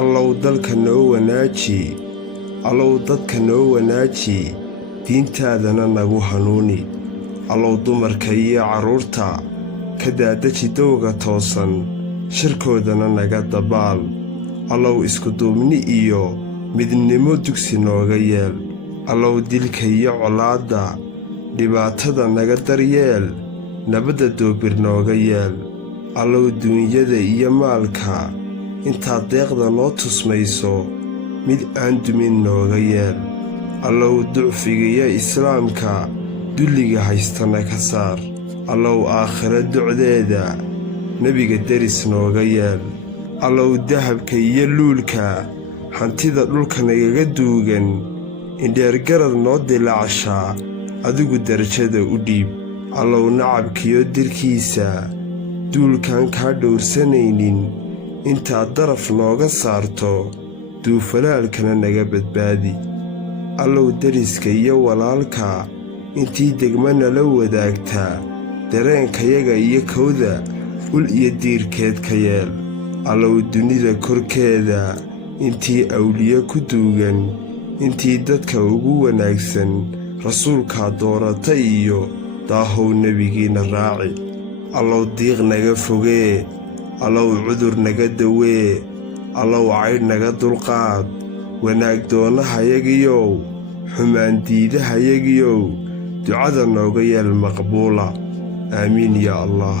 allow dalka noo wanaaji allow dadka noo wanaaji diintaadana nagu hanuuni allow dumarka iyo carruurta ka daadaji dowga toosan shirkoodana naga dabaal allow iskuduubni iyo midnimo dugsi nooga yeel allow dilka iyo colaadda dhibaatada naga daryeel nabadda doobir nooga yeel allow duunyada iyo maalka intaad deeqda noo tusmayso mid aan dumin nooga yeel allow ducfiga iyo islaamka dulliga haystana ka saar allow aakhiro docdeeda nebiga deris nooga yeel allow dahabka iyo luulka hantida dhulka nagaga duugan indheergarad noo dilaacshaa adigu darajada u dhiib allow nacabkiyo dirkiisa duulkaan kaa dhowrsanaynin intaad daraf nooga saarto duufalaalkana naga badbaadi allow deriska iyo walaalka intii degmana la wadaagtaa dareenkayaga iyo kawda ul iyo diirkeed ka yeel allow dunida korkeeda intii awliye ku duugan intii dadka ugu wanaagsan rasuulkaa doorata iyo daahow nebigiinna raaci allow diiq naga fogee allow cudur naga dawee allow caydh naga dulqaad wanaag doonahayagiyow xumaan diidahayagiyow ducada nooga yeel maqbuula aamiin yaa allah